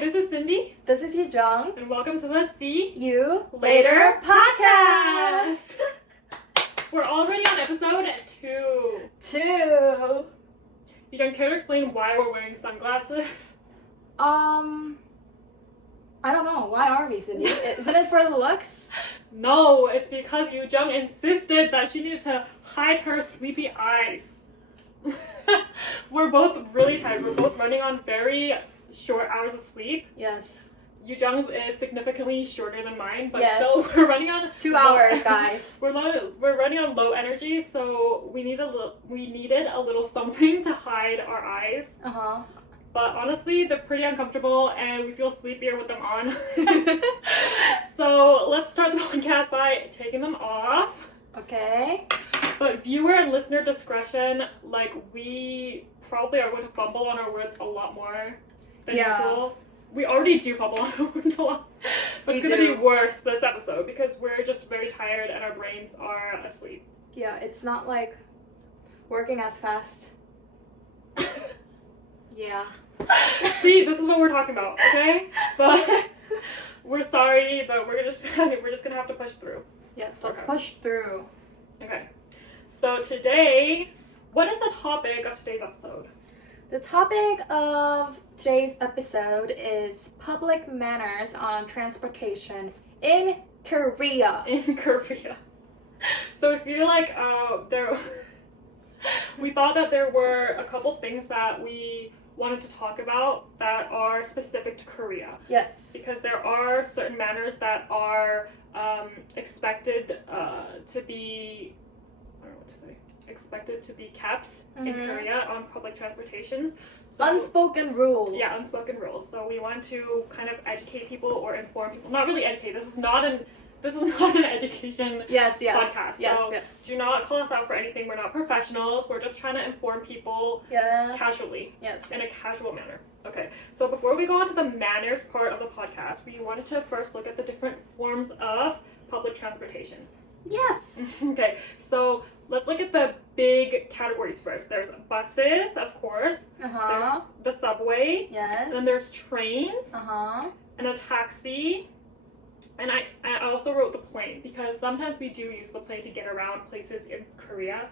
this is Cindy. This is Yujung. And welcome to the See You Later podcast. We're already on episode 2. 2. Yujung, care to explain why we're wearing sunglasses? I don't know. Why are we, Cindy? Isn't it for the looks? No, it's because Yujung insisted that she needed to hide her sleepy eyes. We're both really tired. We're both running on very short hours of sleep. Yes. Yujung's is significantly shorter than mine, but Yes. still we're running on 2 hours, guys. We're running on low energy, so we needed a little something to hide our eyes. Uh-huh. But honestly, they're pretty uncomfortable, and we feel sleepier with them on. So let's start the podcast by taking them off. Okay. But viewer and listener discretion, like, we probably are going to fumble on our words a lot more than usual. We already do fumble on our words a lot. But it's going to be worse this episode because we're just very tired and our brains are asleep. Yeah, it's not like working as fast. Yeah. See, this is what we're talking about, okay? But we're sorry, but we're just gonna have to push through. Yes, let's push through. Okay. So today, what is the topic of today's episode? The topic of today's episode is public manners on transportation in Korea. In Korea. So I feel like we thought that there were a couple things that we wanted to talk about that are specific to Korea. Yes. Because there are certain manners that are expected to be, I don't know what to say, expected to be kept in Korea on public transportations. So, unspoken rules. Yeah, unspoken rules. So we want to kind of educate people or inform people. Not really educate. This is not an education podcast. So do not call us out for anything. We're not professionals. We're just trying to inform people casually. In a casual manner. Okay, so before we go on to the manners part of the podcast, we wanted to first look at the different forms of public transportation. Yes. Okay, so let's look at the big categories first. There's buses, of course. There's the subway. Yes. Then there's trains. And a taxi. And I also wrote the plane because sometimes we do use the plane to get around places in Korea,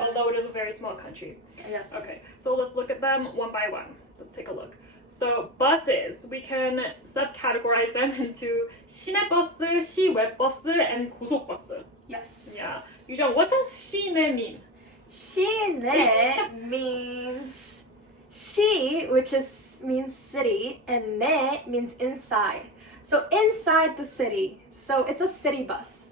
although it is a very small country. Yes. Okay, so let's look at them one by one. Let's take a look. So buses, we can subcategorize them into 시내버스, 시외버스, and 고속버스. Yes. Yeah. Yujung, what does 시내 mean? 시내 means shi, which means city, and 내 means inside. So inside the city. So it's a city bus.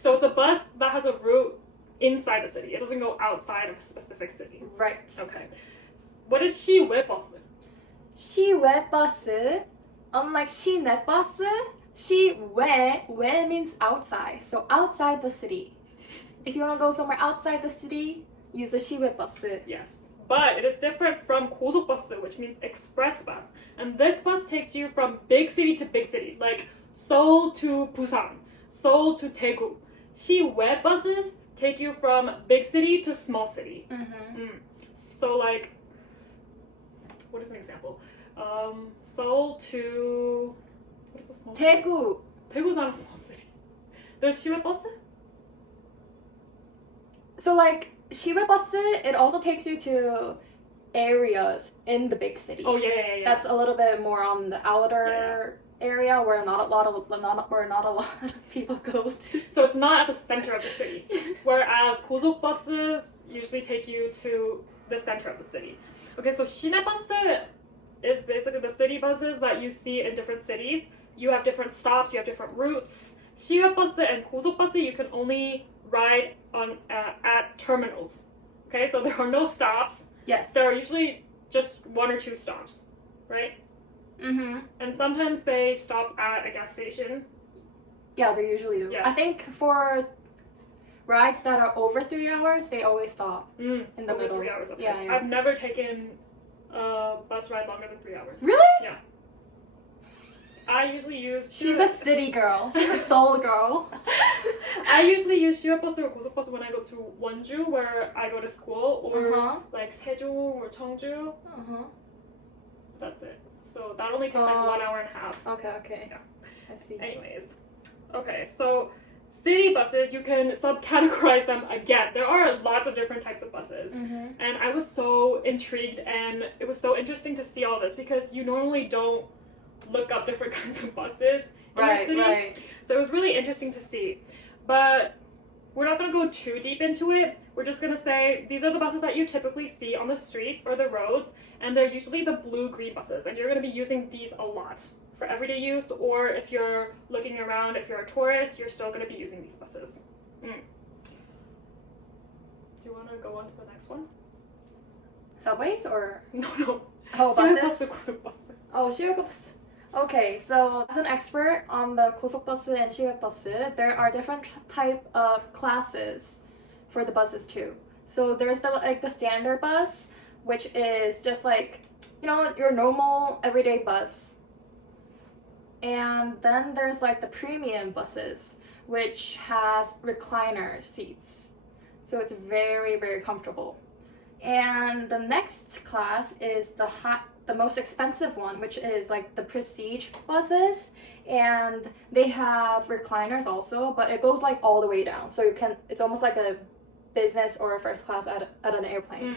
So it's a bus that has a route inside the city. It doesn't go outside of a specific city. Right. Okay. What is 시외버스? 시외버스, unlike 시내버스, 시외 means outside. So outside the city. If you want to go somewhere outside the city, use a 시외버스. Yes. But it is different from 고속버스, which means express bus. And this bus takes you from big city to big city, like Seoul to Busan, Seoul to Daegu. 시외 buses take you from big city to small city. So like, what is an example? Seoul to, what is a small city? Daegu. Daegu's not a small city. There's 시외 bus? So like, 시외버스, it also takes you to areas in the big city. Oh yeah. That's a little bit more on the outer area where not a lot of people go to. So it's not at the center of the city. Whereas 고속버스s usually take you to the center of the city. Okay, so 시내버스 is basically the city buses that you see in different cities. You have different stops, you have different routes. 시외버스 and 고속버스 you can only ride on at terminals. Okay, so there are no stops. Yes. There are usually just 1 or 2 stops, right? And sometimes they stop at a gas station. Yeah, they usually do. Yeah. I think for rides that are over 3 hours, they always stop in the over middle. 3 hours, okay. Yeah. I've never taken a bus ride longer than 3 hours. Really? Yeah. I usually use... She's a city girl. She's a Seoul girl. I usually use 시외버스 or 고속버스 when I go to Wonju, where I go to school, or like Sejong or Cheongju. That's it. So that only takes like 1 hour and a half. Okay. Yeah. I see. Anyways, okay, so city buses, you can subcategorize them again. There are lots of different types of buses. And I was so intrigued, and it was so interesting to see all this because you normally don't look up different kinds of buses in your city. Right. So it was really interesting to see. But we're not going to go too deep into it. We're just going to say these are the buses that you typically see on the streets or the roads, and they're usually the blue-green buses, and you're going to be using these a lot for everyday use, or if you're looking around, if you're a tourist, you're still going to be using these buses. Do you want to go on to the next one? Subways or? No. Oh, buses? 고속버스. Oh, 시외버스. Okay, so as an expert on the 고속버스 and 시외버스, there are different type of classes for the buses too. So there's the standard bus, which is just like, your normal everyday bus. And then there's like the premium buses, which has recliner seats. So it's very, very comfortable. And the next class is the most expensive one, which is like the prestige buses. And they have recliners also, but it goes like all the way down. So it's almost like a business or a first class at an airplane.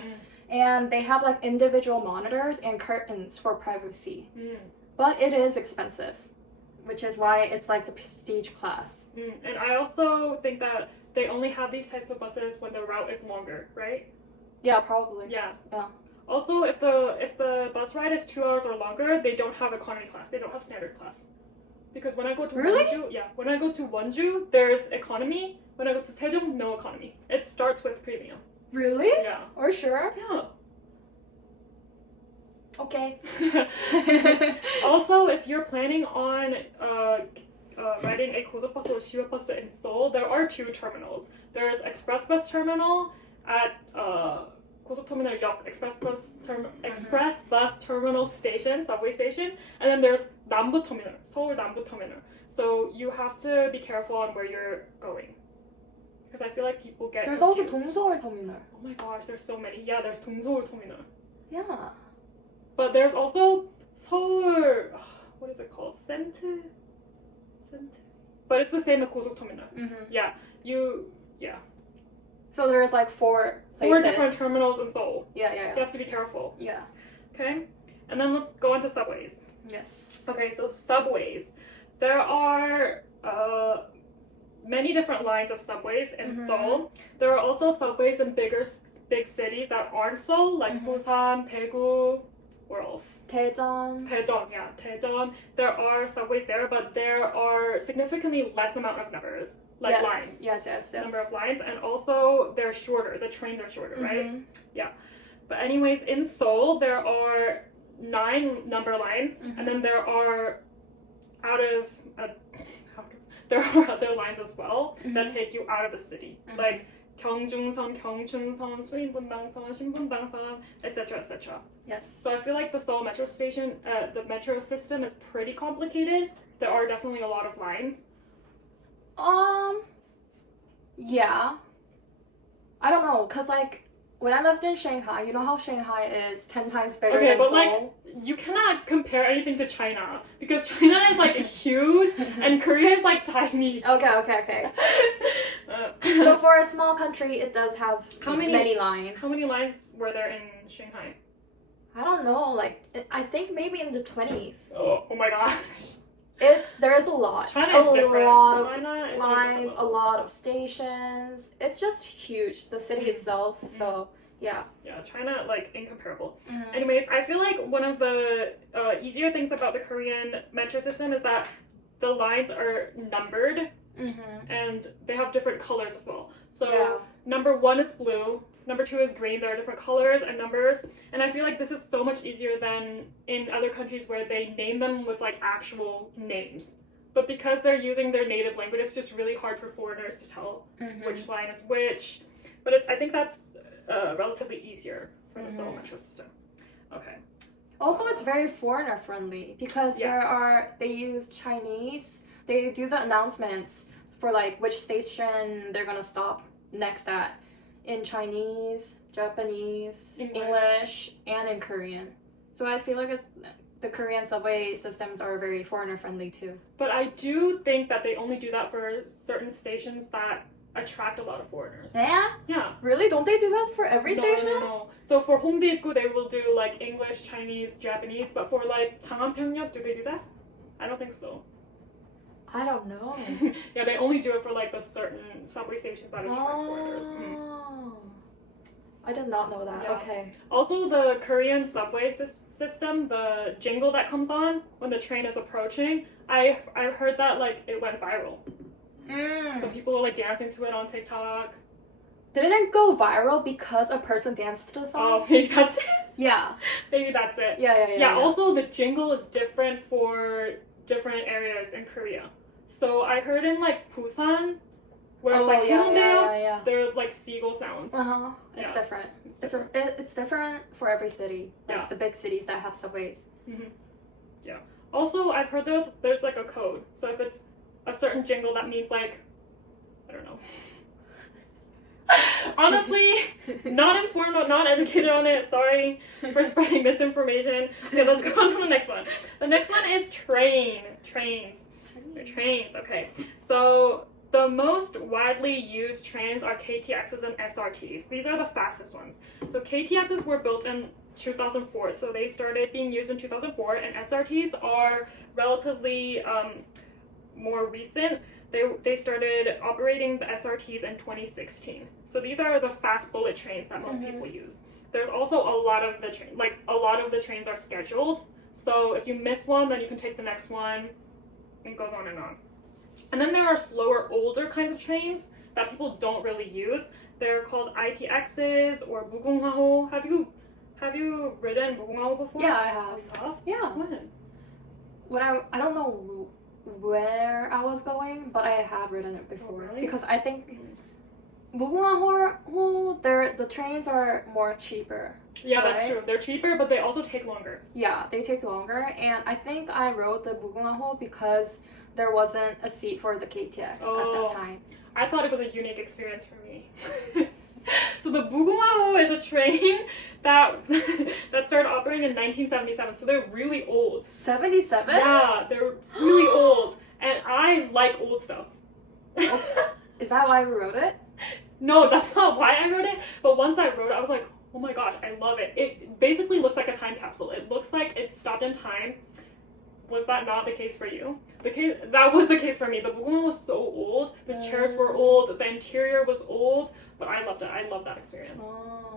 And they have like individual monitors and curtains for privacy. But it is expensive, which is why it's like the prestige class. And I also think that they only have these types of buses when the route is longer, right? Yeah, probably. Yeah. Yeah. Also, if the bus ride is 2 hours or longer, they don't have economy class. They don't have standard class. Because when I go to Wonju, when I go to Wonju, there's economy. When I go to Sejong, no economy. It starts with premium. Really? Yeah. Are you sure? Yeah. Okay. Also, if you're planning on riding a 고속버스 or 시외버스 in Seoul, there are 2 terminals. There's express bus terminal at 고속터미널역 express bus terminal station, subway station, and then there's 남부터미널, 서울 남부터미널. So you have to be careful on where you're going. Because I feel like people get There's confused. also 동서울 터미널. Oh my gosh, there's so many. Yeah, there's 동서울 터미널. Yeah. But there's also 서울, what is it called? 센트? But it's the same as 고속터미널. Yeah, So there's like 4 places. 4 different terminals in Seoul. Yeah. You have to be careful. Yeah. Okay? And then let's go on to subways. Yes. Okay, so subways. There are many different lines of subways in Seoul. There are also subways in big cities that aren't Seoul, like Busan, Daegu, where else? 대전. Daejeon. There are subways there, but there are significantly less amount of numbers, like lines. Yes. Number of lines, and also they're shorter. The trains are shorter, right? Yeah. But anyways, in Seoul, there are 9 number lines, and then there are there are other lines as well that take you out of the city, like 경중선, 경춘선, 수인분당선, 신분당선, etc., etc. Yes. So I feel like the Seoul metro station, the metro system is pretty complicated. There are definitely a lot of lines. Yeah. I don't know, cause like when I lived in Shanghai, you know how Shanghai is 10 times bigger than Seoul? Like you cannot compare anything to China because China is like huge and Korea is like tiny. Okay. So for a small country, it does have many lines. How many lines were there in Shanghai? I don't know, like I think maybe in the 20s. Oh my gosh. There's a lot. China is different. A lot of China is lines, a lot of stations. It's just huge, the city itself. So yeah. Yeah, China, like, incomparable. Anyways, I feel like one of the easier things about the Korean metro system is that the lines are numbered and they have different colors as well. So number 1 is blue, number 2 is green. There are different colors and numbers, and I feel like this is so much easier than in other countries where they name them with like actual names. But because they're using their native language, it's just really hard for foreigners to tell which line is which. But I think that's relatively easier for the Seoul metro system. Okay. Also, it's very foreigner friendly because they use Chinese. They do the announcements for like which station they're gonna stop next at in Chinese, Japanese, English, and in Korean. So I feel like the Korean subway systems are very foreigner friendly too. But I do think that they only do that for certain stations that attract a lot of foreigners. Yeah? Yeah. Really? Don't they do that for every station? No. So for Hongdae-gu, they will do like English, Chinese, Japanese. But for like Changan-Pyeongnyeok, do they do that? I don't think so. I don't know. Yeah, they only do it for like the certain subway stations that attract foreigners. I did not know that. Yeah. Okay. Also, the Korean subway system, the jingle that comes on when the train is approaching, I've heard that like it went viral. So people were like dancing to it on TikTok. Didn't it go viral because a person danced to the song? Oh, maybe that's it. Yeah. Maybe that's it. Yeah. Also, the jingle is different for different areas in Korea. So I heard in like Busan, where it's like Hyundai, they're like seagull sounds. It's different. It's different for every city. Like the big cities that have subways. Yeah. Also, I've heard that there's like a code. So if it's a certain jingle, that means like, I don't know. Honestly, not informed, not educated on it. Sorry for spreading misinformation. Okay, let's go on to the next one. The next one is trains. Okay. So the most widely used trains are KTXs and SRTs. These are the fastest ones. So KTXs were built in 2004, so they started being used in 2004, and SRTs are relatively more recent. They started operating the SRTs in 2016. So these are the fast bullet trains that most people use. There's also a lot of the trains are scheduled. So if you miss one, then you can take the next one. It goes on and on. And then there are slower, older kinds of trains that people don't really use. They're called ITXs or 무궁화호. Have you ridden 무궁화호 before? Yeah, I have. You have? Yeah. When I don't know where I was going, but I have ridden it before. Oh, really? Because I think 무궁화호, the trains are more cheaper. Yeah, that's true. They're cheaper, but they also take longer. Yeah, they take longer, and I think I rode the 무궁화호 because there wasn't a seat for the KTX at that time. I thought it was a unique experience for me. So the 무궁화호 is a train that started operating in 1977, so they're really old. 77? Yeah, they're really old, and I like old stuff. Is that why we rode it? No, that's not why I wrote it, but once I wrote it, I was like, oh my gosh, I love it. It basically looks like a time capsule. It looks like it stopped in time. Was that not the case for you? That was the case for me. The 무궁화 was so old. The chairs were old. The interior was old. But I loved it. I love that experience.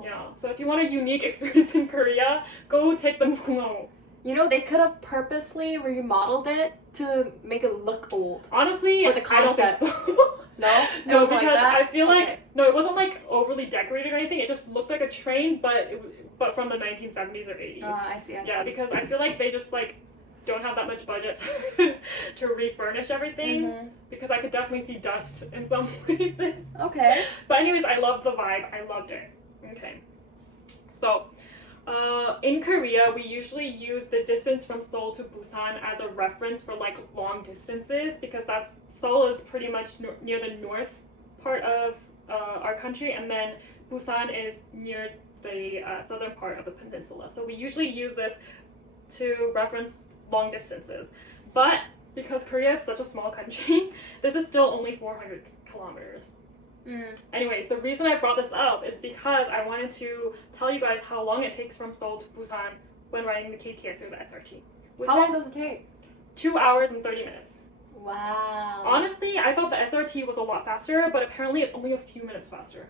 Yeah. So if you want a unique experience in Korea, go take the 무궁화. You know, they could have purposely remodeled it to make it look old. Honestly, for the concept. I don't think so. No? No, was because like that? I feel like it wasn't like overly decorated or anything. It just looked like a train, but from the 1970s or 80s. I see. Yeah, because I feel like they just like don't have that much budget to refurnish everything, because I could definitely see dust in some places. Okay. But anyways, I loved the vibe. I loved it. Okay. So, in Korea, we usually use the distance from Seoul to Busan as a reference for like long distances, because Seoul is pretty much near the north part of our country, and then Busan is near the southern part of the peninsula. So we usually use this to reference long distances. But because Korea is such a small country, this is still only 400 kilometers. Anyways, the reason I brought this up is because I wanted to tell you guys how long it takes from Seoul to Busan when riding the KTX or the SRT. How long does it take? 2 hours and 30 minutes. Wow. Honestly, I thought the SRT was a lot faster, but apparently it's only a few minutes faster.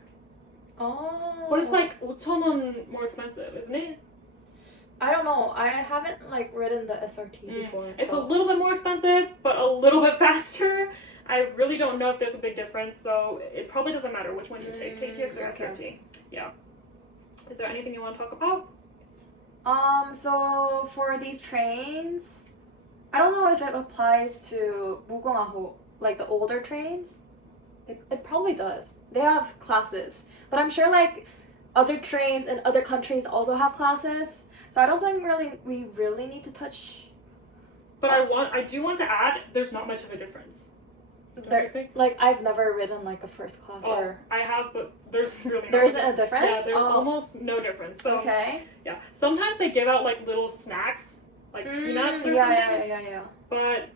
Oh. But it's like 5,000won more expensive, isn't it? I don't know. I haven't like ridden the SRT before. It's a little bit more expensive, but a little bit faster. I really don't know if there's a big difference, so it probably doesn't matter which one you take, KTX or SRT. Yeah. Is there anything you want to talk about? So for these trains, I don't know if it applies to 무궁화호, like the older trains. It probably does. They have classes, but I'm sure like other trains in other countries also have classes. So I don't think we really need to touch. But I do want to add, there's not much of a difference. Like I've never ridden like a first class or. I have, but there's really there isn't a difference. Yeah, there's almost no difference. So okay. Yeah, sometimes they give out like little snacks like peanuts or yeah, something. yeah. But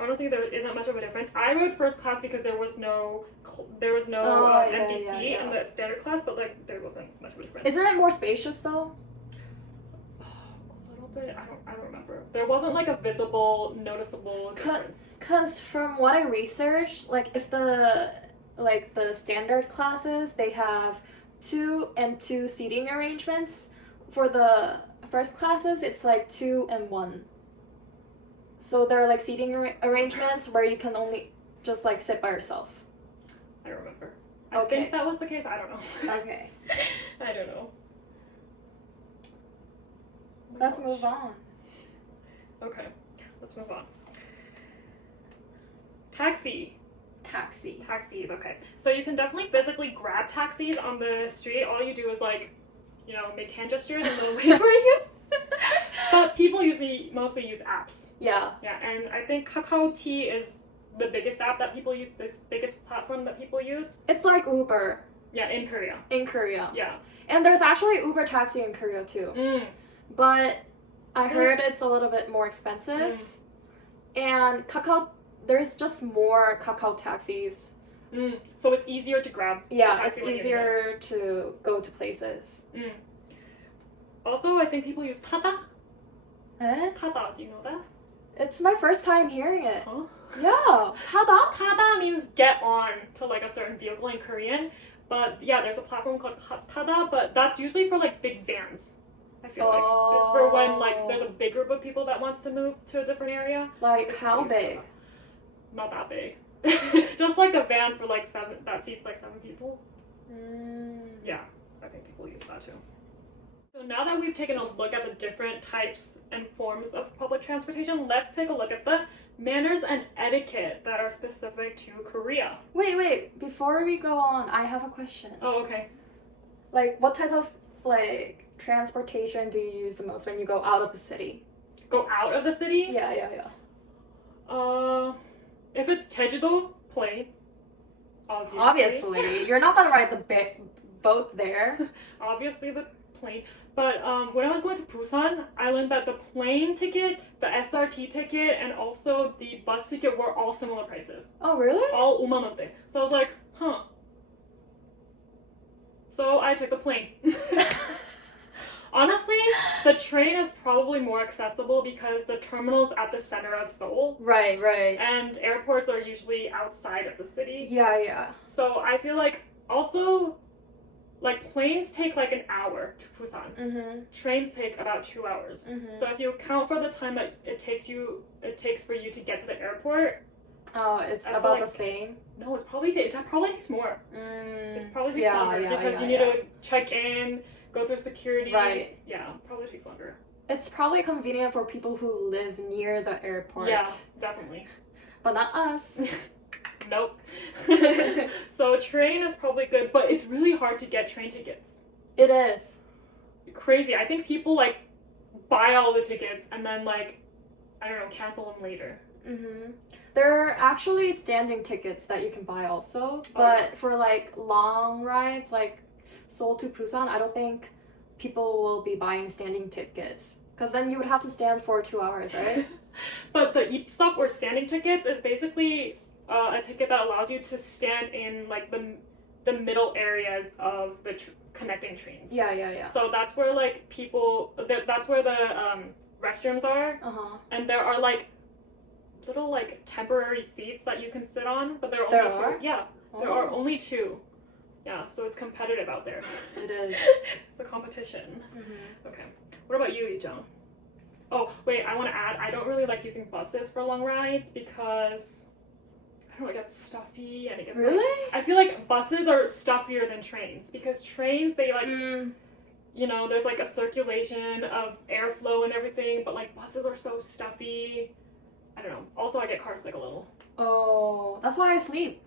honestly, there isn't much of a difference. I rode first class because there was no empty seat in the standard class, but like there wasn't much of a difference. Isn't it more spacious though? A little bit. I don't remember. There wasn't like a visible, noticeable difference. Cause from what I researched, like if the standard classes, they have 2 and 2 seating arrangements. For the first classes, it's like 2 and 1. So there are like seating arrangements where you can only just like sit by yourself. I don't remember. Okay. I think that was the case. I don't know. Okay. I don't know. Oh Let's move on. Okay, let's move on. Taxis, okay. So you can definitely physically grab taxis on the street. All you do is like, make hand gestures and they'll wait for you. But people mostly use apps. Yeah. Yeah, and I think Kakao T is the biggest app that people use, this biggest platform that people use. It's like Uber. Yeah, in Korea. Yeah. And there's actually Uber taxi in Korea too. But I heard it's a little bit more expensive. And there's just more Kakao taxis. So it's easier to grab. Yeah, it's easier to go to places. Also, I think people use Tada. Eh? Tada, do you know that? It's my first time hearing it. Huh? Yeah. Tada? Tada means get on to like a certain vehicle in Korean. But yeah, there's a platform called Tada, but that's usually for like big vans. I feel like it's for when like there's a big group of people that wants to move to a different area. Like how big? Not that big. Just like a van for like that seats like 7 people. Yeah, I think people use that too. So now that we've taken a look at the different types and forms of public transportation, let's take a look at the manners and etiquette that are specific to Korea. Wait, before we go on, I have a question. Oh, okay. Like, what type of like transportation do you use the most when you go out of the city? Go out of the city? Yeah. If it's Jeju-do, plane. Obviously. You're not gonna ride the boat there. Obviously the plane. But when I was going to Busan, I learned that the plane ticket, the SRT ticket, and also the bus ticket were all similar prices. Oh, really? All 5만 원대. So I was like, huh. So I took the plane. Honestly, the train is probably more accessible because the terminal's at the center of Seoul. Right. And airports are usually outside of the city. Yeah. So I feel like also, like planes take like an hour to Busan. Trains take about 2 hours. So if you account for the time that it takes for you to get to the airport. Oh, it's about the same? No, it probably takes more. It probably takes longer because you need to check in, go through security. Right. Yeah, probably takes longer. It's probably convenient for people who live near the airport. Yeah, definitely. But not us. Nope. So train is probably good, but it's really hard to get train tickets. It is. Crazy. I think people like buy all the tickets and then like, I don't know, cancel them later. There are actually standing tickets that you can buy also, but for like long rides, like Seoul to Busan, I don't think people will be buying standing tickets because then you would have to stand for 2 hours, right? But the 입석 or standing tickets is basically a ticket that allows you to stand in like the middle areas of the connecting trains. Yeah. So that's where like that's where the restrooms are, and there are like little like temporary seats that you can sit on, but there are only 2. Yeah, there are only 2. Yeah, so it's competitive out there. It is. It's a competition. Okay. What about you, Yujung? Oh, wait, I want to add, I don't really like using buses for long rides because, I don't know, it gets stuffy and it gets Really? I feel like buses are stuffier than trains because trains, they like, there's like a circulation of airflow and everything, but like buses are so stuffy. I don't know. Also, I get car sick a little. Oh, that's why I sleep.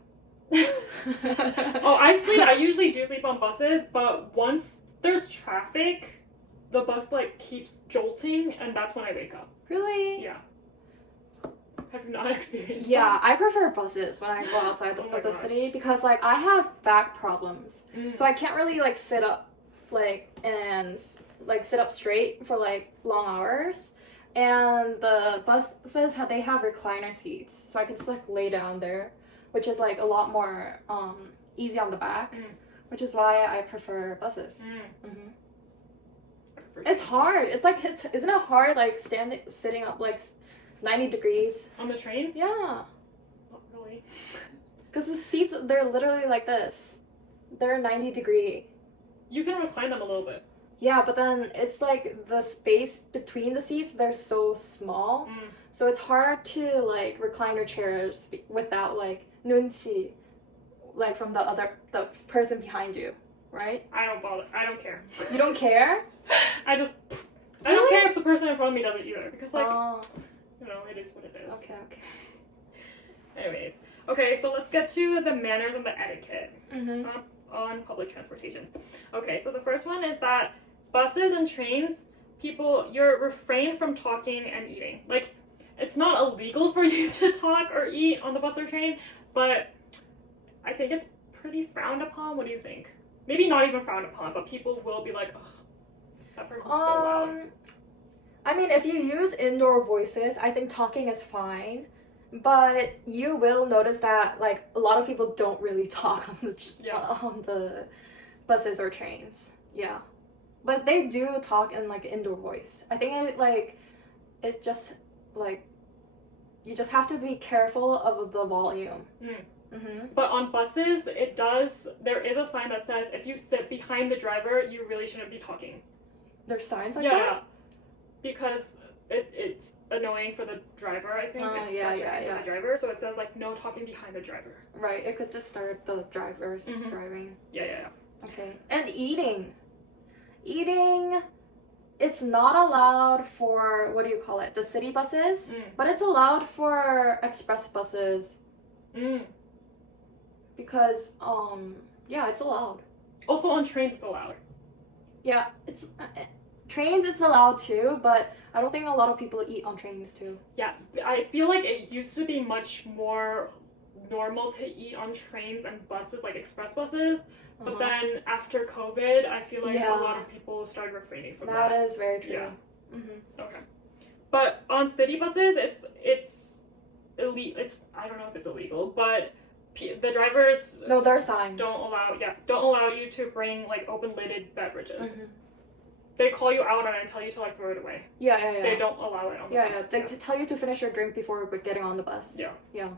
I usually do sleep on buses, but once there's traffic, the bus like keeps jolting and that's when I wake up. Really? Yeah. Have you not experienced that? I prefer buses when I go outside of the city because like I have back problems. So I can't really like sit up like sit up straight for like long hours. And the buses, they have recliner seats, so I can just like lay down there, which is like a lot more easy on the back, which is why I prefer buses. It's hard. It's like isn't it hard like sitting up like 90 degrees on the trains? Yeah. Not really. Because the seats, they're literally like this. They're 90 degree. You can recline them a little bit. Yeah, but then it's like the space between the seats, they're so small. So it's hard to like recline your chairs without like nunchi, like from the person behind you, right? I don't bother. I don't care. You don't care? I don't care if the person in front of me doesn't either, because like, you know, it is what it is. Okay. Anyways, okay, so let's get to the manners and the etiquette on public transportation. Okay, so the first one is that buses and trains, you're refrained from talking and eating. Like, it's not illegal for you to talk or eat on the bus or train, but I think it's pretty frowned upon. What do you think? Maybe not even frowned upon, but people will be like, ugh, that person's so loud. I mean, if you use indoor voices, I think talking is fine. But you will notice that like a lot of people don't really talk on the buses or trains. Yeah. But they do talk in like indoor voice. I think it's just like you just have to be careful of the volume. But on buses, there is a sign that says if you sit behind the driver, you really shouldn't be talking. There's signs like that? Yeah. Because it's annoying for the driver, I think. It's frustrating for the driver, so it says like no talking behind the driver. Right, it could disturb the drivers driving. Yeah. Okay. And eating, it's not allowed for, what do you call it, the city buses, but it's allowed for express buses. Because it's allowed. Also on trains it's allowed. Yeah, it's trains it's allowed too, but I don't think a lot of people eat on trains too. Yeah, I feel like it used to be much more normal to eat on trains and buses, like express buses. But then after COVID, I feel like a lot of people started refraining from that. That is very true. Yeah. Okay. But on city buses, it's I don't know if it's illegal, but the drivers there are signs. don't allow you to bring like open lidded beverages. They call you out on it and tell you to like throw it away. Yeah. They don't allow it on the bus. They tell you to finish your drink before getting on the bus. Yeah.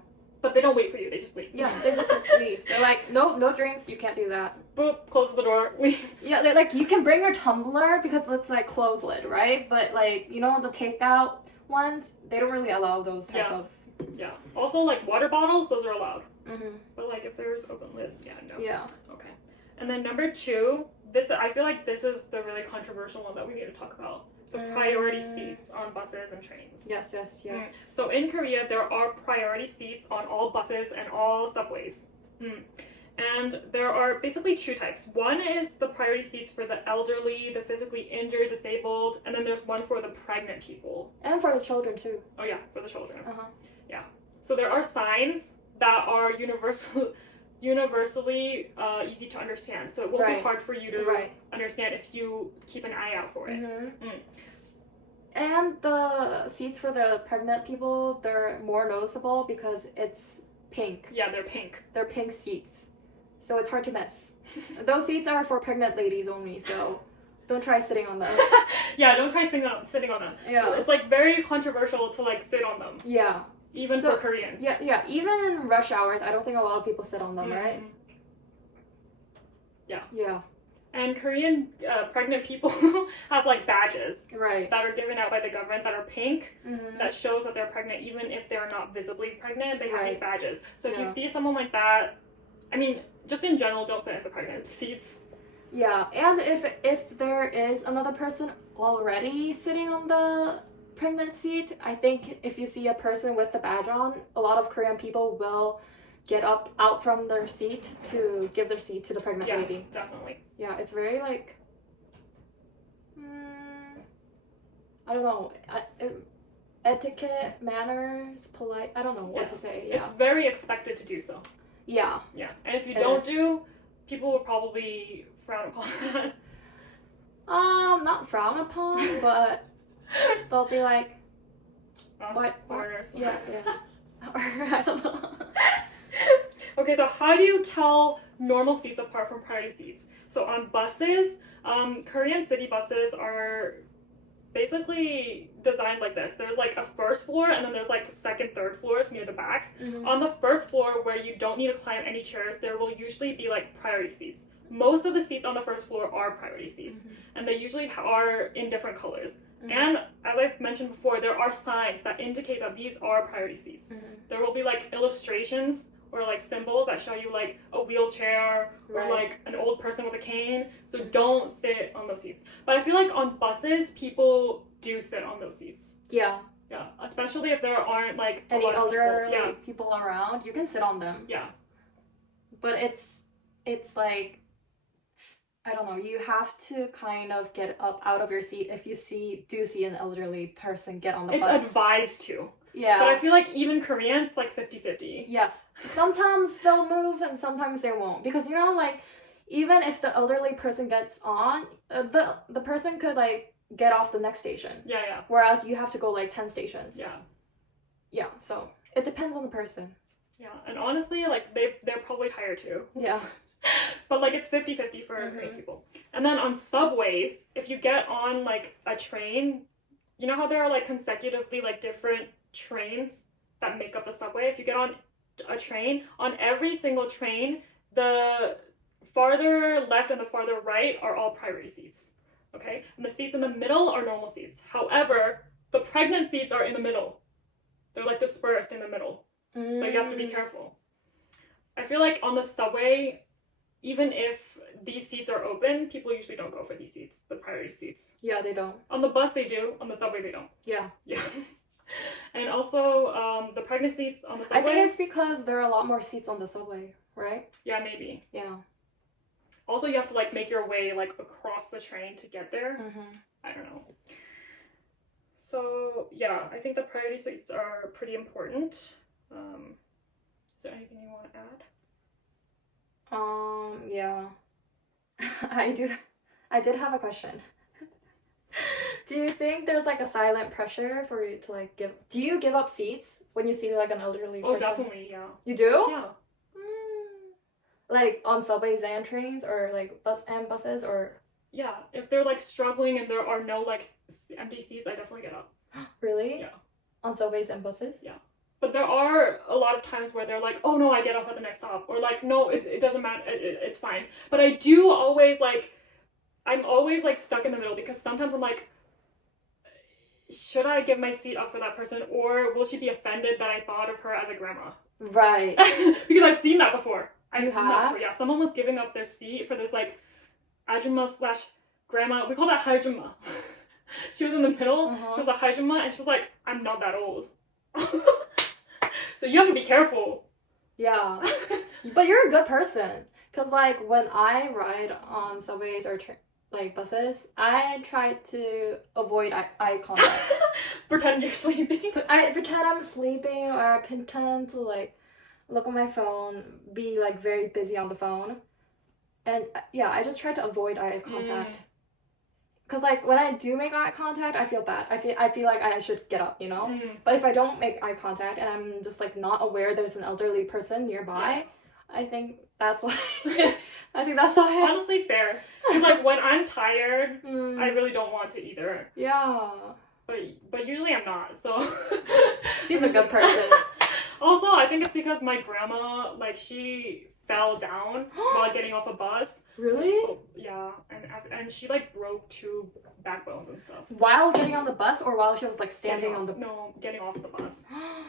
But they don't wait for you. They just leave. Yeah, they just leave. They're like, no drinks. You can't do that. Boop, closes the door, leave. Yeah, they're like, you can bring your tumbler because it's like closed lid, right? But like, you know, the takeout ones, they don't really allow those type of. Yeah. Also, like water bottles, those are allowed. But like if there's open lid, no. Yeah. Okay. And then number 2, I feel like this is the really controversial one that we need to talk about. The priority seats on buses and trains. Yes. So in Korea, there are priority seats on all buses and all subways. And there are basically 2 types. One is the priority seats for the elderly, the physically injured, disabled, and then there's one for the pregnant people. And for the children too. Oh yeah, for the children. Yeah. So there are signs that are universally easy to understand. So it won't be hard for you to understand if you keep an eye out for it. And the seats for the pregnant people, they're more noticeable because it's pink. Yeah, they're pink. They're pink seats. So it's hard to miss. Those seats are for pregnant ladies only, so don't try sitting on them. Yeah, don't try sitting on them. Yeah. So it's like very controversial to like sit on them. Yeah. Even for Koreans. Yeah. Even in rush hours, I don't think a lot of people sit on them, right? Yeah. And Korean pregnant people have like badges that are given out by the government that are pink that shows that they're pregnant even if they're not visibly pregnant. They have these badges. So if you see someone like that, I mean, just in general, don't sit at the pregnant seats. Yeah, and if there is another person already sitting on the pregnant seat, I think if you see a person with the badge on, a lot of Korean people will get out from their seat to give their seat to the pregnant lady. Definitely. Yeah, it's very like, I don't know, etiquette, manners, polite, I don't know what to say. Yeah. It's very expected to do so. Yeah. Yeah, and if you don't do, people will probably frown upon that. Not frown upon, but they'll be like, What? foreigners. Yeah. I don't know. Okay, so how do you tell normal seats apart from priority seats? So on buses, Korean city buses are basically designed like this. There's like a first floor and then there's like second, third floors near the back. Mhm. On the first floor where you don't need to climb any chairs, there will usually be like priority seats. Most of the seats on the first floor are priority seats, and they usually are in different colors. And as I've mentioned before, there are signs that indicate that these are priority seats. There will be like illustrations or like symbols that show you like a wheelchair or like an old person with a cane. So don't sit on those seats. But I feel like on buses, people do sit on those seats. Yeah. Yeah, especially if there aren't like Any older people. people around, you can sit on them. Yeah. But it's like, I don't know, you have to kind of get up out of your seat if you do see an elderly person get on the bus. It's advised to. Yeah. But I feel like even Korean, it's like 50-50. Yes. Sometimes they'll move and sometimes they won't. Because, you know, like, even if the elderly person gets on, the person could, like, get off the next station. Yeah. Whereas you have to go, like, 10 stations. Yeah. Yeah, so it depends on the person. Yeah, and honestly, like, they're probably tired too. Yeah. But, like, it's 50-50 for Korean people. And then on subways, if you get on, like, a train, you know how there are, like, consecutively, like, different trains that make up the subway? If you get on a train, on every single train, the farther left and the farther right are all priority seats. Okay? And the seats in the middle are normal seats. However, the pregnant seats are in the middle. They're, like, dispersed in the middle. So you have to be careful. I feel like on the subway, even if these seats are open, people usually don't go for these seats, the priority seats. Yeah, they don't. On the bus they do, on the subway they don't. Yeah. And also, the pregnant seats on the subway. I think it's because there are a lot more seats on the subway, right? Yeah, maybe. Yeah. Also, you have to, like, make your way, like, across the train to get there. I don't know. So, yeah, I think the priority seats are pretty important. Is there anything you want to add? Yeah. I did have a question. Do you think there's like a silent pressure for you to like do you give up seats when you see like an elderly person? Oh, definitely, yeah. You do? Yeah. Like on subways and trains or like buses or? Yeah, if they're like struggling and there are no like empty seats, I definitely get up. Really? Yeah. On subways and buses? Yeah. But there are a lot of times where they're like, oh no, I get off at the next stop. Or like, no, it doesn't matter, it's fine. But I do always like, I'm always like stuck in the middle because sometimes I'm like, should I give my seat up for that person or will she be offended that I thought of her as a grandma? Right. Because I've seen that before. That before. Yeah, someone was giving up their seat for this like ajumma/grandma. We call that haijumma. She was in the middle. She was a haijumma and she was like, I'm not that old. So you have to be careful. Yeah. But you're a good person. Because, like, when I ride on subways or, like, buses, I try to avoid eye contact. Pretend you're sleeping. I pretend I'm sleeping or I pretend to, like, look on my phone, be, like, very busy on the phone. And, yeah, I just try to avoid eye contact. Because, like, when I do make eye contact, I feel bad. I feel like I should get up, you know? But if I don't make eye contact and I'm just, like, not aware there's an elderly person nearby, I think that's why. I think that's why. Honestly, fair. Because, like, when I'm tired, I really don't want to either. Yeah. But usually I'm not, so. She's a good person. Also, I think it's because my grandma, like, she fell down while getting off a bus. Really? So, yeah, and she like broke 2 backbones and stuff. While getting on the bus or while she was like standing on the... No, getting off the bus.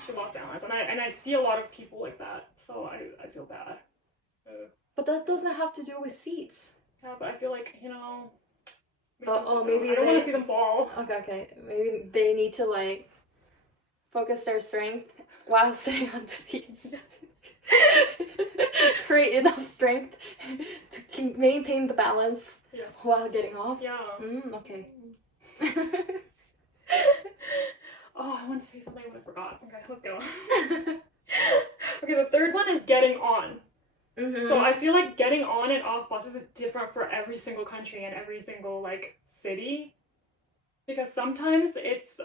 She lost balance. And I see a lot of people like that, so I feel bad. But that doesn't have to do with seats. Yeah, but I feel like, you know... Maybe I don't want to see them fall. Okay. Maybe they need to like focus their strength while sitting on the seats. Create enough strength to maintain the balance while getting off. Yeah. Okay. Oh, I want to say something but I forgot. Okay, let's go. Okay, the third one is getting on. So I feel like getting on and off buses is different for every single country and every single like city, because sometimes it's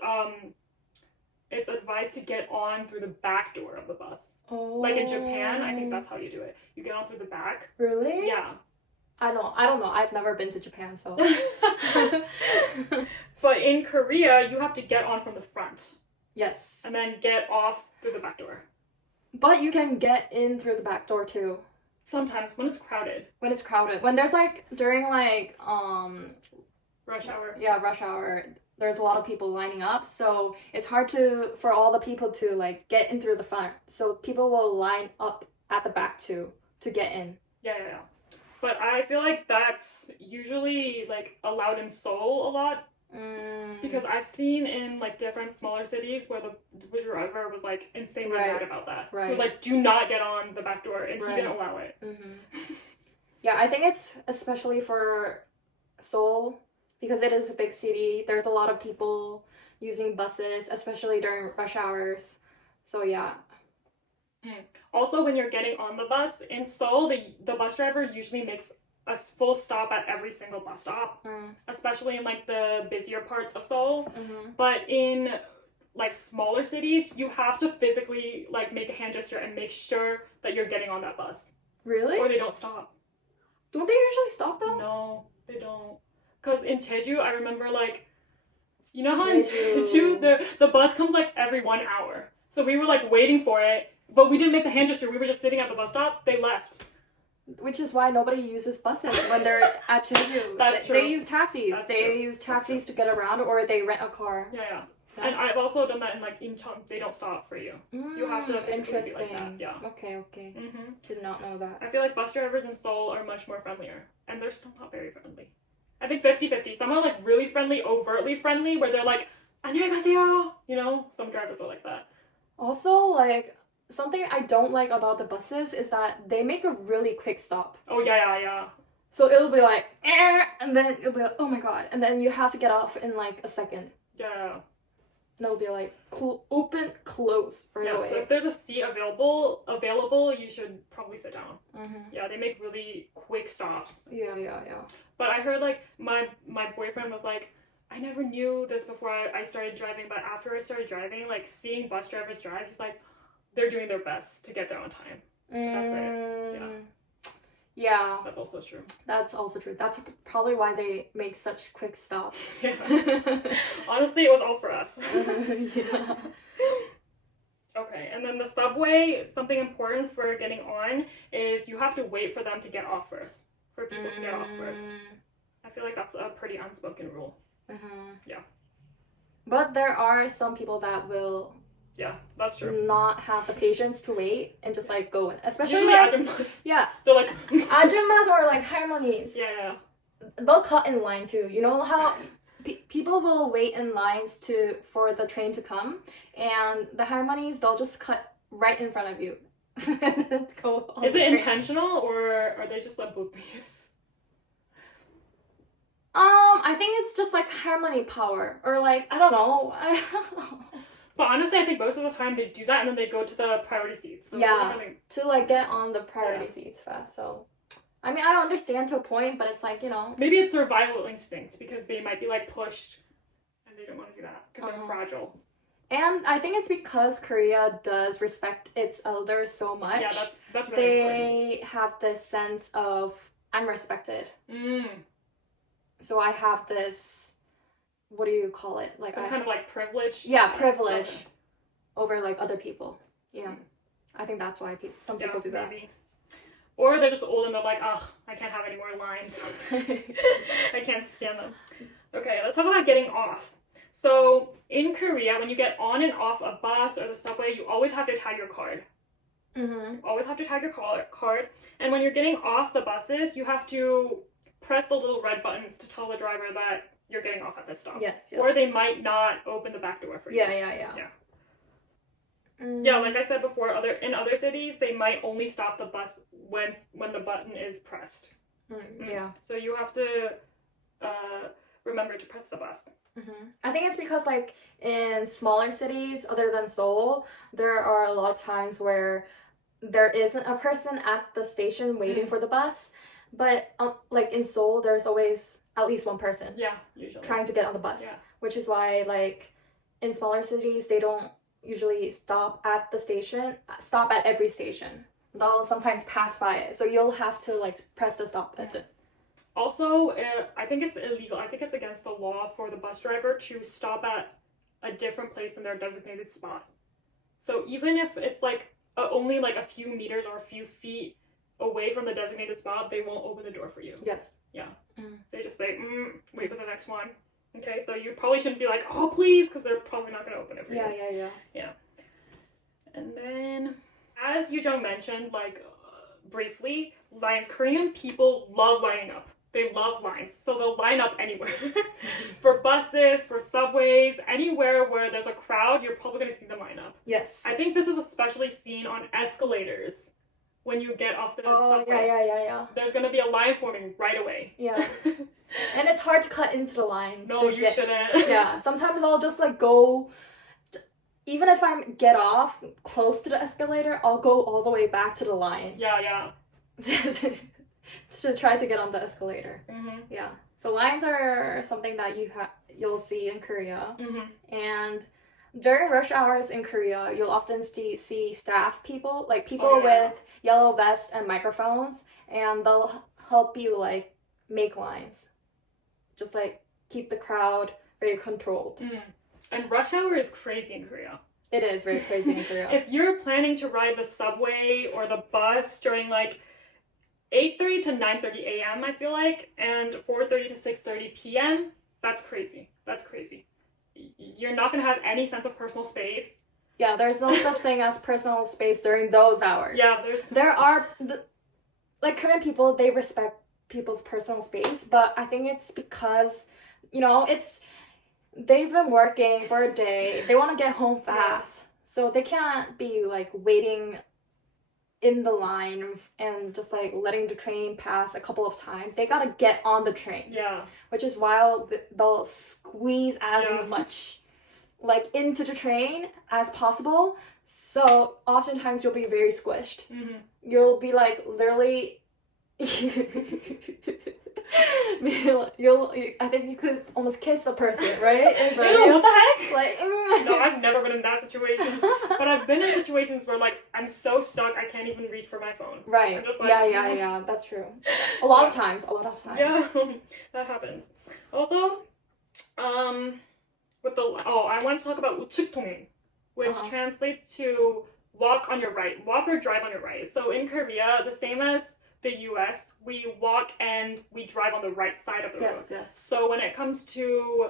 it's advised to get on through the back door of the bus. Oh. Like in Japan, I think that's how you do it. You get on through the back. Really? Yeah. I don't know. I've never been to Japan, so. But in Korea, you have to get on from the front. Yes. And then get off through the back door. But you can get in through the back door too. Sometimes when it's crowded. When it's crowded. When there's like during like rush hour. Yeah, rush hour. There's a lot of people lining up, so it's hard for all the people to like get in through the front. So people will line up at the back too to get in. Yeah. But I feel like that's usually like allowed in Seoul a lot. Because I've seen in like different smaller cities where the driver was like insanely worried about that. He was like, do not get on the back door, and he didn't allow it. Yeah, I think it's especially for Seoul because it is a big city. There's a lot of people using buses, especially during rush hours. So yeah. Also, when you're getting on the bus in Seoul, the bus driver usually makes a full stop at every single bus stop, especially in like the busier parts of Seoul. But in like smaller cities, you have to physically like make a hand gesture and make sure that you're getting on that bus. Really? Or they don't stop. Don't they usually stop though? No, they don't. Because in Jeju, I remember like, you know how in Jeju the bus comes like every 1 hour. So we were like waiting for it, but we didn't make the hand gesture. We were just sitting at the bus stop. They left. Which is why nobody uses buses when they're at Jeju. That's true. They use taxis. That's they true. use taxis to get around, or they rent a car. Yeah. And I've also done that in like Incheon. They don't stop for you. You have to physically be like that. Yeah. Okay. Did not know that. I feel like bus drivers in Seoul are much more friendlier, and they're still not very friendly. I think 50-50. Some are like really friendly, overtly friendly, where they're like, 안녕하세요. You know, some drivers are like that. Also, like, something I don't like about the buses is that they make a really quick stop. Oh, yeah. So it'll be like, and then it'll be like, oh my god. And then you have to get off in like a second. Yeah. And it'll be like, open, close right away. So if there's a seat available, you should probably sit down. Yeah, they make really quick stops. Yeah. But I heard like, my boyfriend was like, I never knew this before I started driving, but after I started driving, like seeing bus drivers drive, he's like, they're doing their best to get there on time. That's it. Yeah. That's also true. That's also true. That's probably why they make such quick stops. Yeah. Honestly, it was all for us. Yeah. Okay, and then the subway, something important for getting on is you have to wait for them to get off first. For people to get off first. I feel like that's a pretty unspoken rule. Yeah. But there are some people that will that's true. not have the patience to wait and just like go in. Especially usually like ajumas. Yeah. They're like ajumas or like harmonies. Yeah. They'll cut in line too. You know how people will wait in lines for the train to come, and the harmonies they'll just cut right in front of you. Go on Is the it train. intentional or are they just oblivious? I think it's just like harmony power or like I don't know. But honestly, I think most of the time they do that and then they go to the priority seats. So to like get on the priority seats fast. So, I mean, I don't understand to a point, but it's like, you know. Maybe it's survival instinct because they might be like pushed and they don't want to do that because they're fragile. And I think it's because Korea does respect its elders so much. Yeah, that's really important. They have this sense of, I'm respected. So I have this, what do you call it? Like some kind of like privilege. Yeah, privilege over like other people. Yeah. I think that's why some people do that. Maybe. Or they're just old and they're like, ugh, I can't have any more lines. I can't stand them. Okay, let's talk about getting off. So in Korea, when you get on and off a bus or the subway, you always have to tag your card. You always have to tag your card. And when you're getting off the buses, you have to press the little red buttons to tell the driver that you're getting off at this stop. Yes. Or they might not open the back door for you. Yeah. Yeah, like I said before, in other cities, they might only stop the bus when the button is pressed. Yeah. So you have to remember to press the bus. I think it's because like in smaller cities other than Seoul, there are a lot of times where there isn't a person at the station waiting for the bus. But like in Seoul, there's always at least one person. Yeah, usually. Trying to get on the bus. Yeah. Which is why like in smaller cities, they don't usually stop at every station. They'll sometimes pass by it, so you'll have to like press the stop button. Also, I think it's illegal. I think it's against the law for the bus driver to stop at a different place than their designated spot. So even if it's like only like a few meters or a few feet away from the designated spot, they won't open the door for you. Yes. Yeah. They just say, wait for the next one. Okay, so you probably shouldn't be like, oh, please, because they're probably not going to open it for you. Yeah. And then, as Yujung mentioned, like, briefly, Korean people love lining up. They love lines, so they'll line up anywhere. For buses, for subways, anywhere where there's a crowd, you're probably going to see them line up. Yes. I think this is especially seen on escalators. When you get off the subway. Yeah. There's going to be a line forming right away. Yeah. And it's hard to cut into the line. No, you shouldn't. Yeah, sometimes I'll just like go, even if I get off close to the escalator, I'll go all the way back to the line. Yeah. To try to get on the escalator. Yeah. So lines are something that you'll see in Korea. And during rush hours in Korea, you'll often see staff people, like people with yellow vests and microphones, and they'll help you like make lines. Just like keep the crowd very controlled. And rush hour is crazy in Korea. It is very crazy in Korea. If you're planning to ride the subway or the bus during like 8:30 to 9:30 a.m., I feel like, and 4:30 to 6:30 p.m., that's crazy. You're not going to have any sense of personal space. Yeah, there's no such thing as personal space during those hours. Yeah, there are like Korean people, they respect people's personal space, but I think it's because, you know, they've been working for a day. They want to get home fast. So they can't be like waiting in the line and just like letting the train pass a couple of times. They gotta get on the train. Yeah. Which is why they'll squeeze as much like into the train as possible. So oftentimes you'll be very squished. You'll be like literally I think you could almost kiss a person, right? Ew, what the heck? Like, No, I've never been in that situation. But I've been in situations where like I'm so stuck I can't even reach for my phone. Right. I'm just like, yeah, that's true. A lot of times. Yeah, that happens. Also, I want to talk about 우측통행, which translates to walk on your right, walk or drive on your right. So in Korea, the same as the US, we walk and we drive on the right side of the road. Yes. So when it comes to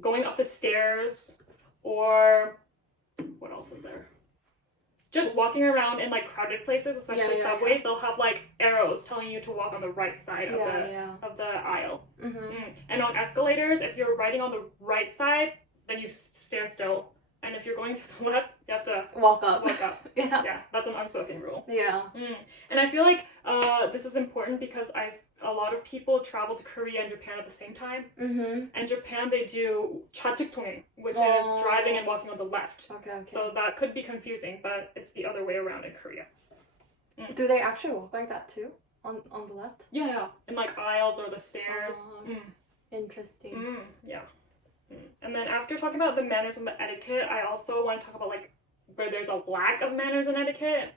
going up the stairs, or what else is there? Just walking around in like crowded places, especially subways, they'll have like arrows telling you to walk on the right side of the aisle. And on escalators, if you're riding on the right side, then you stand still. And if you're going to the left, you have to walk up. Yeah, that's an unspoken rule. Yeah. And I feel like this is important because a lot of people travel to Korea and Japan at the same time. And Japan, they do 좌측통행, which is driving and walking on the left. Okay. So that could be confusing, but it's the other way around in Korea. Do they actually walk like that too? On the left? Yeah. In like aisles or the stairs. Interesting. Yeah. And then after talking about the manners and the etiquette, I also want to talk about like where there's a lack of manners and etiquette.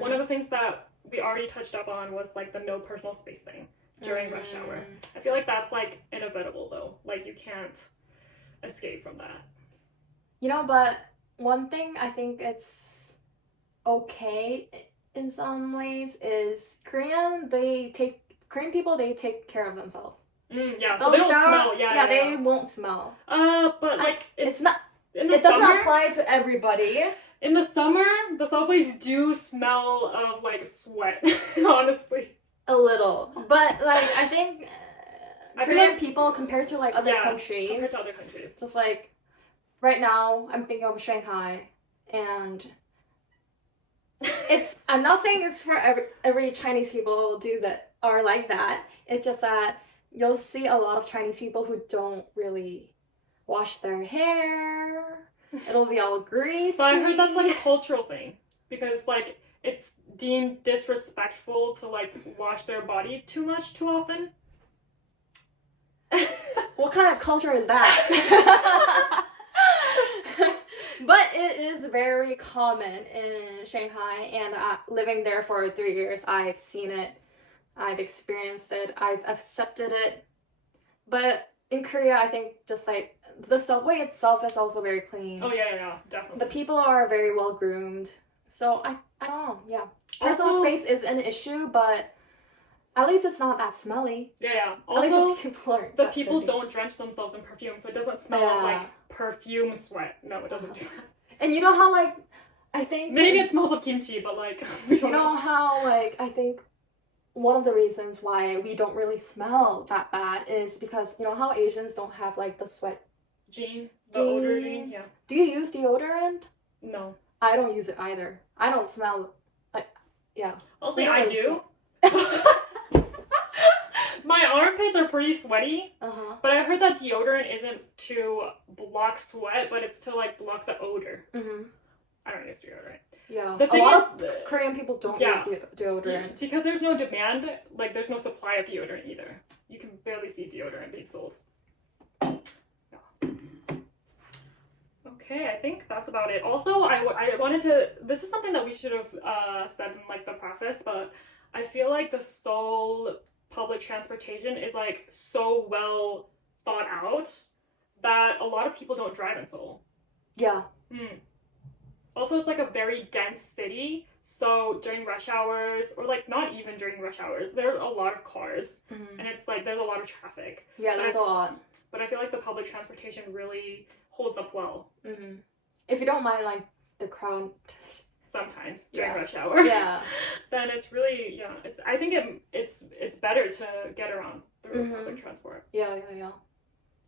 One of the things that we already touched up on was like the no personal space thing during rush hour. I feel like that's like inevitable though. Like you can't escape from that. You know, but one thing I think it's okay in some ways is Korean people, they take care of themselves. Yeah, so they don't smell. Yeah, they won't smell. But like it's not. It does not apply to everybody. In the summer, the subways do smell of like sweat. Honestly, a little, but like I think Korean like, people compared to like other countries, just like right now, I'm thinking of Shanghai, and I'm not saying it's for every Chinese people do that are like that. It's just that you'll see a lot of Chinese people who don't really wash their hair. It'll be all greasy. But I heard that's like a cultural thing because like it's deemed disrespectful to like wash their body too often. What kind of culture is that? But it is very common in Shanghai, and living there for 3 years, I've seen it, I've experienced it, I've accepted it. But in Korea, I think just like the subway itself is also very clean. Oh yeah, definitely. The people are very well groomed. So I don't know, yeah. Personal Also, space is an issue, but at least it's not that smelly. Yeah. At least Also, the people aren't the that people dirty. don't drench themselves in perfume, so it doesn't smell of like perfume sweat. No, it doesn't. And you know how like I think Maybe it smells of kimchi, but like we don't you know how like I think one of the reasons why we don't really smell that bad is because you know how Asians don't have like the sweat Gene, the odor gene. Yeah. Do you use deodorant? No. I don't use it either. I don't smell like yeah. Also, I do. My armpits are pretty sweaty, but I heard that deodorant isn't to block sweat, but it's to like block the odor. I don't use deodorant. Yeah, the thing a lot is, of Korean people don't use deodorant. Because there's no demand, like there's no supply of deodorant either. You can barely see deodorant being sold. Yeah. Okay, I think that's about it. Also, I wanted to, this is something that we should have said in like the preface, but I feel like the Seoul public transportation is like so well thought out that a lot of people don't drive in Seoul. Yeah. Also, it's like a very dense city, so during rush hours, or like not even during rush hours, there are a lot of cars, and it's like there's a lot of traffic. Yeah, there's a lot. But I feel like the public transportation really holds up well. If you don't mind like the crowd sometimes during rush hour, then it's really I think it's better to get around through public transport. Yeah.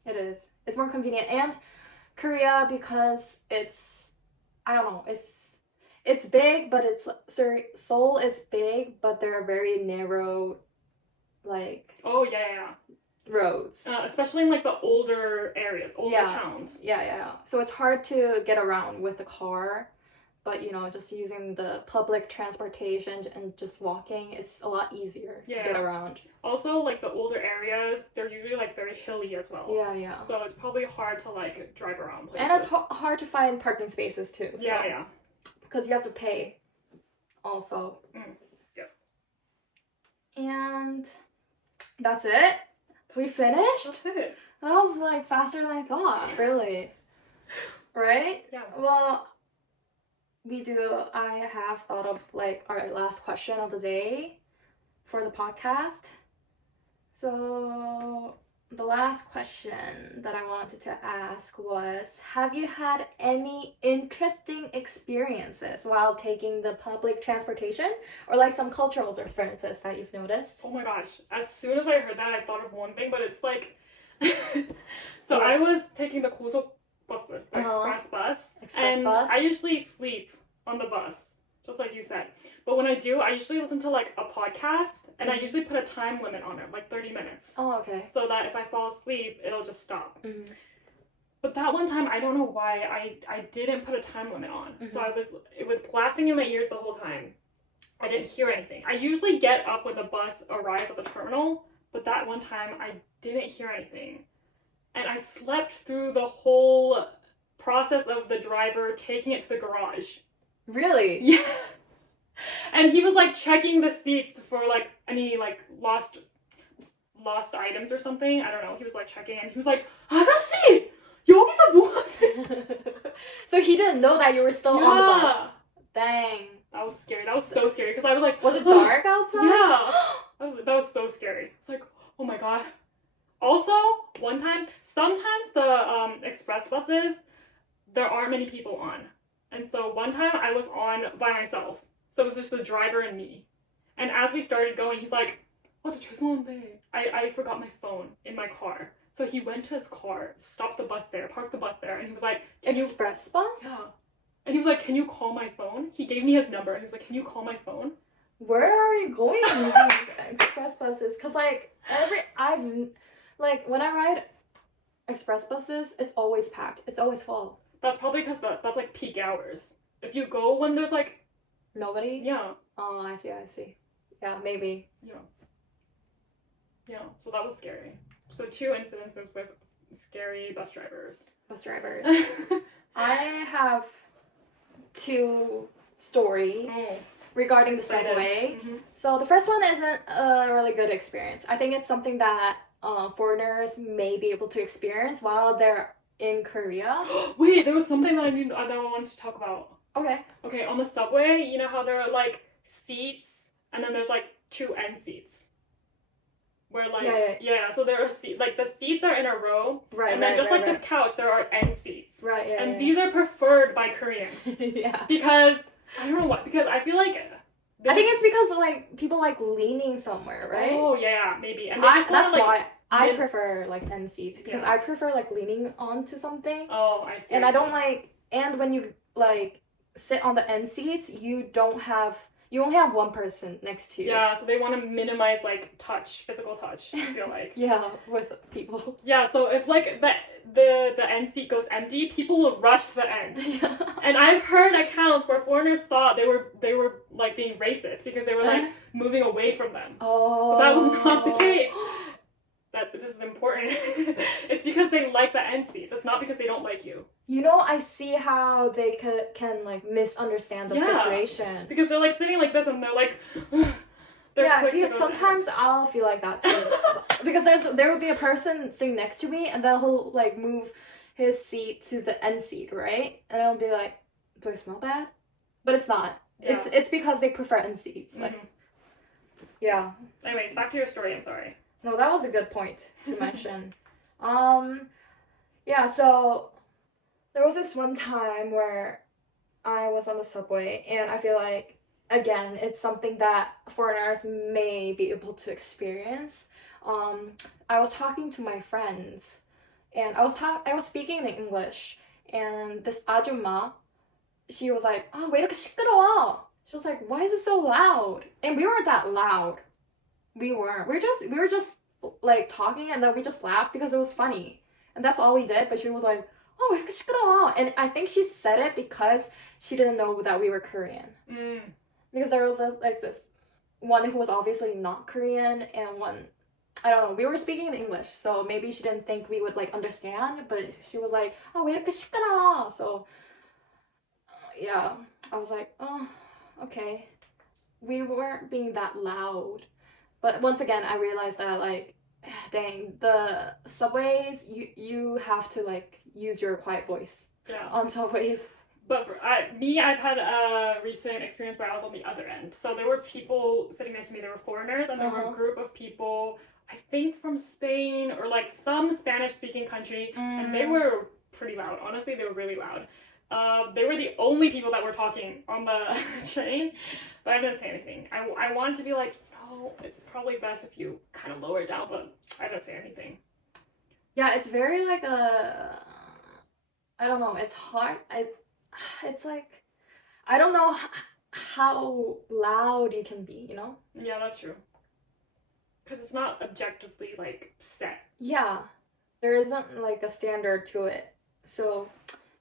It is. It's more convenient, and Korea, because it's, I don't know, it's big, but Seoul is big, but there are very narrow, like roads, especially in like the older areas, towns. Yeah. So it's hard to get around with the car. But, you know, just using the public transportation and just walking, it's a lot easier to get around. Also, like, the older areas, they're usually, like, very hilly as well. Yeah. So it's probably hard to, like, drive around places. And it's hard to find parking spaces, too. So. Yeah. Because you have to pay also. And that's it. We finished? That's it. That was, like, faster than I thought, really. Right? Yeah. Well, I have thought of like our last question of the day for the podcast. So the last question that I wanted to ask was, have you had any interesting experiences while taking the public transportation, or like some cultural differences that you've noticed? Oh my gosh, as soon as I heard that, I thought of one thing, but it's like so I was taking the 고속 bus, express bus. I usually sleep on the bus, just like you said. But when I do, I usually listen to like a podcast, and I usually put a time limit on it, like 30 minutes. Oh, okay. So that if I fall asleep, it'll just stop. But that one time, I don't know why I didn't put a time limit on. So it was blasting in my ears the whole time. I didn't hear anything. I usually get up when the bus arrives at the terminal, but that one time I didn't hear anything. And I slept through the whole process of the driver taking it to the garage. Really? Yeah. And he was like checking the seats for like any like lost items or something. I don't know. He was like checking, and he was like, "아가씨, 여기서 뭐 하세요?" So he didn't know that you were still on the bus. Dang. That was scary. That was so scary because I was like, was it dark outside? Yeah. That was so scary. It's like, oh my god. Also, one time, sometimes the express buses, there aren't many people on. And so one time I was on by myself. So it was just the driver and me. And as we started going, he's like, I forgot my phone in my car. So he went to his car, stopped the bus there, parked the bus there, and he was like, Express bus? Yeah. And he was like, can you call my phone? He gave me his number, and he was like, can you call my phone? Where are you going using express buses? Because when I ride express buses, it's always packed. It's always full. That's probably because that's like peak hours. If you go when there's like nobody? Yeah. Oh, I see. Yeah, maybe. Yeah, so that was scary. So 2 incidences with scary bus drivers. I have two stories regarding the Excited. subway. So the first one isn't a really good experience. I think it's something that foreigners may be able to experience while they're in Korea. Wait, there was something that I wanted to talk about. Okay. Okay, on the subway, you know how there are like seats and then there's like two end seats. Where like so there are like the seats are in a row, Right. and then just like this couch, there are end seats. Right. Yeah. And these are preferred by Koreans. Yeah. Because I don't know what. Because I feel like I think it's because like people like leaning somewhere, right? Oh yeah, maybe. And they just that's wanna, why I prefer like end seats because Yeah. I prefer like leaning onto something. Oh, I see. And I I don't see. like, and when you like sit on the end seats, you only have one person next to you. Yeah, so they want to minimize like physical touch. I feel like. Yeah, with people. Yeah, so if like the end seat goes empty, people will rush to the end. Yeah. And I've heard accounts where foreigners thought they were like being racist because they were like moving away from them. Oh. But that was not the case. This is important. It's because they like the end seats. It's not because they don't like you. You know, I see how they can like misunderstand the situation. Because they're like sitting like this and they're like yeah, quick to because go sometimes I'll feel like that too. Because there will be a person sitting next to me and then he'll like move his seat to the end seat, right? And I'll be like, do I smell bad? But it's not. Yeah. It's because they prefer end seats. Like, yeah. Anyways, back to your story. I'm sorry. No, that was a good point to mention. Yeah, so there was this one time where I was on the subway and I feel like, again, it's something that foreigners may be able to experience. I was talking to my friends and I was speaking in English and this 아줌마, she was like, 왜 이렇게 시끄러워? She was like, why is it so loud? And we weren't that loud. We weren't. We were just like talking and then we just laughed because it was funny. And that's all we did. But she was like, 왜 이렇게 시끄러워? And I think she said it because she didn't know that we were Korean. Because there was this one who was obviously not Korean and one, I don't know, we were speaking in English. So maybe she didn't think we would like understand. But she was like, 왜 이렇게 시끄러워? So yeah, I was like, oh, okay. We weren't being that loud. But once again, I realized that like, dang, the subways, you have to like use your quiet voice on subways. But I've had a recent experience where I was on the other end. So there were people sitting next to me, they were foreigners, and there were a group of people, I think from Spain or like some Spanish-speaking country, and they were pretty loud. Honestly, they were really loud. They were the only people that were talking on the train, but I didn't say anything. I wanted to be like, it's probably best if you kind of lower it down, but I didn't say anything. Yeah, it's very like I don't know, it's hard. It's like, I don't know how loud you can be, you know? Yeah, that's true. Because it's not objectively like set. Yeah, there isn't like a standard to it. So,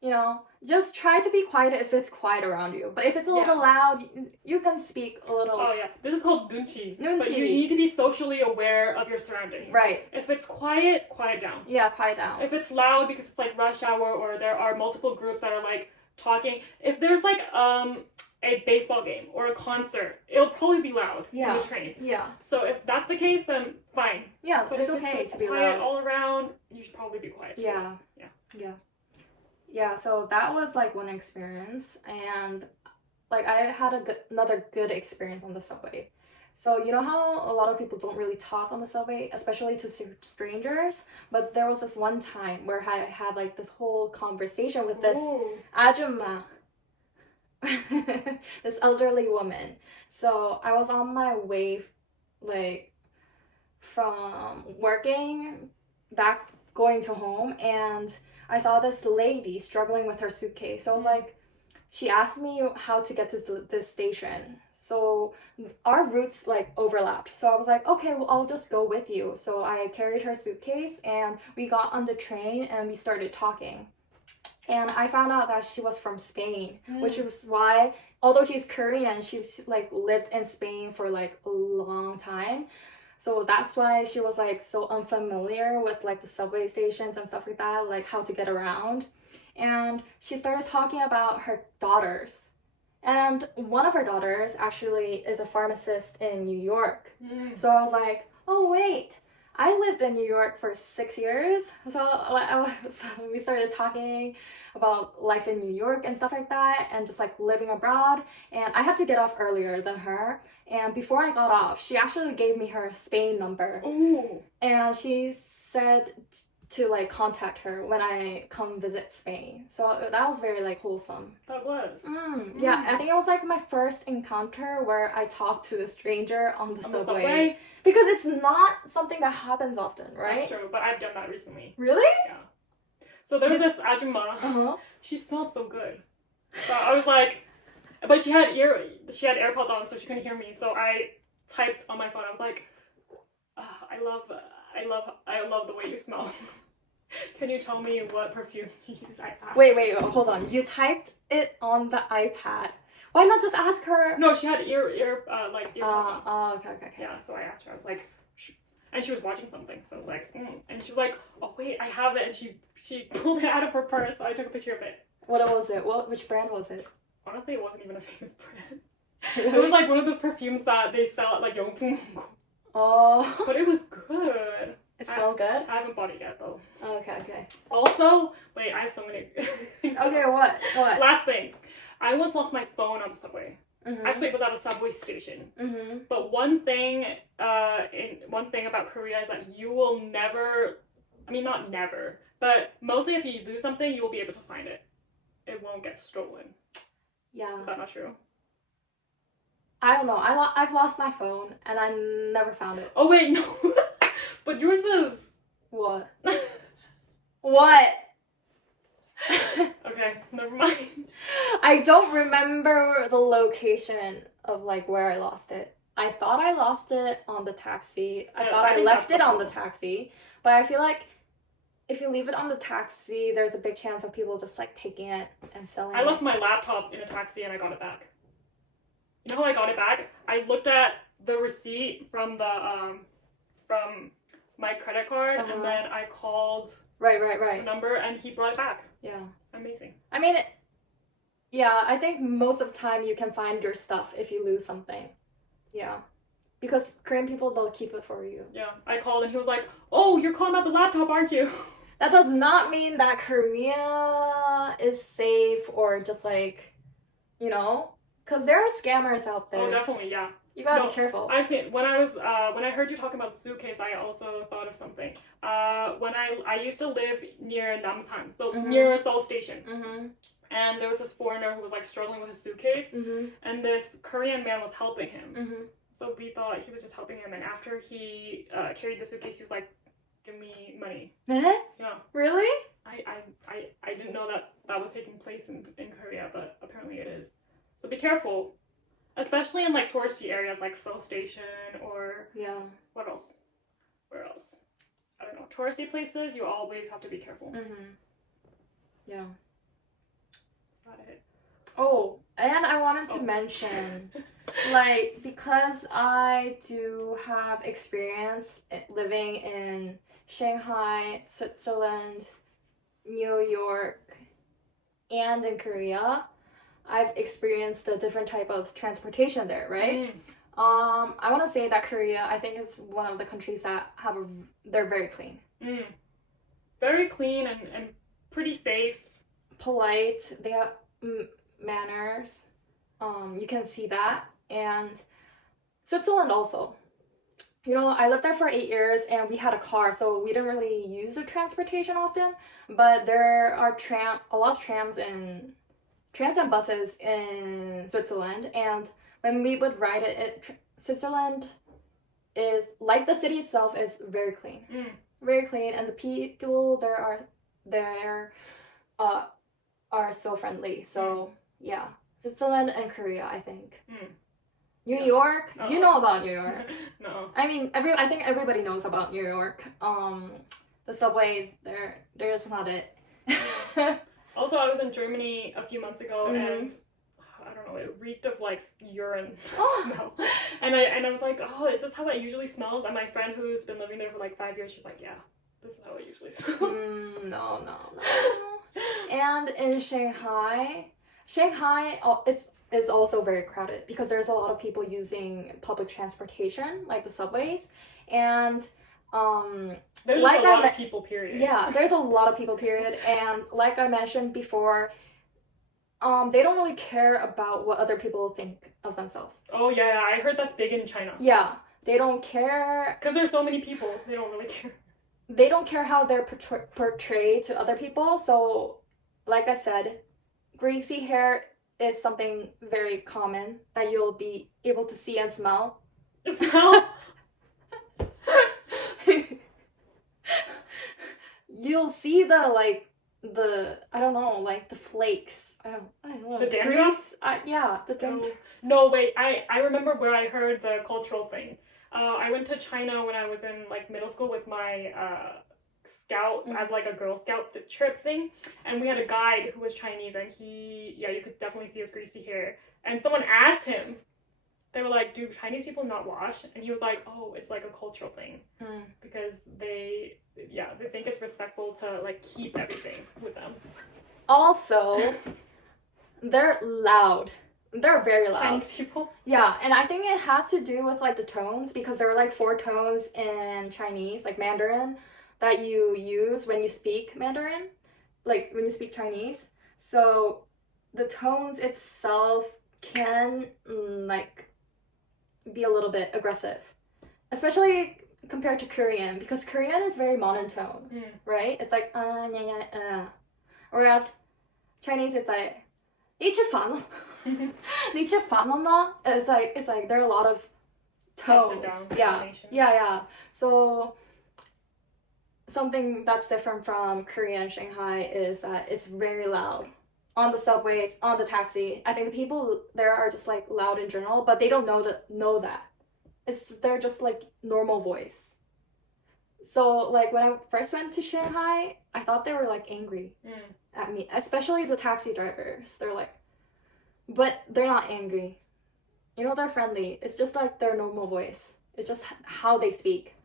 you know, just try to be quiet if it's quiet around you. But if it's a little loud, you can speak a little. Oh yeah, this is called nunchi. But you need to be socially aware of your surroundings. Right. If it's quiet, quiet down. Yeah, quiet down. If it's loud because it's like rush hour or there are multiple groups that are like talking. If there's like a baseball game or a concert, it'll probably be loud in the train. Yeah. So if that's the case, then fine. Yeah, but it's okay to be quiet loud all around, you should probably be quiet too. Yeah. Yeah, so that was like one experience, and like I had another good experience on the subway. So you know how a lot of people don't really talk on the subway, especially to strangers, but there was this one time where I had like this whole conversation with this 아줌마, this elderly woman. So I was on my way like from working back going to home, and I saw this lady struggling with her suitcase. So I was like, she asked me how to get to this station. So our routes like overlapped. So I was like, okay, well, I'll just go with you. So I carried her suitcase and we got on the train and we started talking. And I found out that she was from Spain, which was why, although she's Korean, she's like lived in Spain for like a long time. So that's why she was like so unfamiliar with like the subway stations and stuff like that, like how to get around. and she started talking about her daughters. And one of her daughters actually is a pharmacist in New York. So I was like, oh wait, I lived in New York for 6 years. So we started talking about life in New York and stuff like that, and just like living abroad. And I had to get off earlier than her. And before I got off, she actually gave me her Spain number. Ooh. And she said to like contact her when I come visit Spain. So that was very like wholesome. That was. Yeah, I think it was like my first encounter where I talked to a stranger on the subway. Because it's not something that happens often, right? That's true, but I've done that recently. Really? Yeah. So there was this ajumma. She smelled so good. So I was like, but she had AirPods on, so she couldn't hear me. So I typed on my phone. I was like, I love the way you smell. Can you tell me what perfume you use? I asked. Wait, hold on. You typed it on the iPad. Why not just ask her? No, she had earpods on. Okay. Yeah, so I asked her. I was like, and she was watching something. So I was like, and she was like, oh wait, I have it. And she pulled it out of her purse. So I took a picture of it. What was it? Which brand was it? Honestly, it wasn't even a famous brand. It was like one of those perfumes that they sell at like Yujung. Oh. But it was good. It smelled good? I haven't bought it yet though. Okay. Also, wait, I have so many things. Okay, what? Last thing. I once lost my phone on the subway. Actually, it was at a subway station. But one thing about Korea is that you will never, I mean not never, but mostly if you lose something, you will be able to find it. It won't get stolen. Yeah. Is that not true? I don't know. I've lost my phone and I never found it. Oh wait, no. But yours was... What? What? Okay, never mind. I don't remember the location of like where I lost it. I thought I lost it on the taxi. I thought I left it on the taxi. But I feel like if you leave it on the taxi, there's a big chance of people just like taking it and selling it. I left my laptop in a taxi and I got it back. You know how I got it back? I looked at the receipt from the from my credit card, and then I called the number and he brought it back. Yeah. Amazing. I mean, yeah, I think most of the time you can find your stuff if you lose something. Yeah. Because Korean people, they'll keep it for you. Yeah. I called and he was like, oh, you're calling about the laptop, aren't you? That does not mean that Korea is safe or just like, you know, because there are scammers out there. Oh, definitely, yeah. You gotta be careful. I've seen when I heard you talking about suitcase, I also thought of something. When I used to live near Namsan, so near Seoul Station, and there was this foreigner who was like struggling with his suitcase, and this Korean man was helping him. So we thought he was just helping him, and after he carried the suitcase, he was like, "Give me money." Yeah. Really? I didn't know that was taking place in Korea, but apparently it is. So be careful. Especially in like touristy areas like Seoul Station or what else? Where else? I don't know. Touristy places, you always have to be careful. Yeah. Is that it? Oh, and I wanted to mention, like, because I do have experience living in Shanghai, Switzerland, New York, and in Korea, I've experienced a different type of transportation there, right? I want to say that Korea, I think, is one of the countries that they're very clean. Very clean and pretty safe. Polite. They have manners. You can see that. And Switzerland also. You know, I lived there for 8 years and we had a car, so we didn't really use the transportation often. But there are a lot of trams and buses in Switzerland, and when we would ride it, Switzerland is like the city itself is very clean, very clean, and the people there are so friendly. So yeah, Switzerland and Korea, I think. New York, you know about New York. No. I mean, I think everybody knows about New York. The subways, they're just not it. Also, I was in Germany a few months ago, and I don't know, it reeked of like urine smell. And I was like, oh, is this how it usually smells? And my friend who's been living there for like 5 years, she's like, yeah, this is how it usually smells. No. And in Shanghai, is also very crowded because there's a lot of people using public transportation, like the subways, and there's like just a lot of people, period. Yeah, there's a lot of people, period. And like I mentioned before, they don't really care about what other people think of themselves. Oh yeah, I heard that's big in China. Yeah, they don't care. Because there's so many people, they don't really care. They don't care how they're portrayed to other people. So, like I said, greasy hair is something very common that you'll be able to see and smell. Smell? You'll see the I don't know, like the flakes. I don't know. The dandruff? Yeah, the dandruff. No, wait. I remember where I heard the cultural thing. I went to China when I was in like middle school with my scout as like a Girl Scout trip thing, and we had a guide who was Chinese, and you could definitely see his greasy hair. And someone asked him, they were like, "Do Chinese people not wash?" And he was like, "Oh, it's like a cultural thing because they think it's respectful to like keep everything with them." Also, they're loud. They're very loud. Chinese people? Yeah, and I think it has to do with like the tones, because there are like 4 tones in Chinese, like Mandarin, that you use when you speak Mandarin, like when you speak Chinese. So the tones itself can like be a little bit aggressive, especially compared to Korean, because Korean is very monotone, right? It's like whereas Chinese, it's like 你吃饭了? 你吃饭了吗? It's like there are a lot of tones. Yeah. So something that's different from Korea and Shanghai is that it's very loud on the subways, on the taxi. I think the people there are just like loud in general, but they don't know that. They're just like normal voice. So like when I first went to Shanghai, I thought they were like angry at me, especially the taxi drivers. They're like, but they're not angry. You know, they're friendly. It's just like their normal voice. It's just how they speak.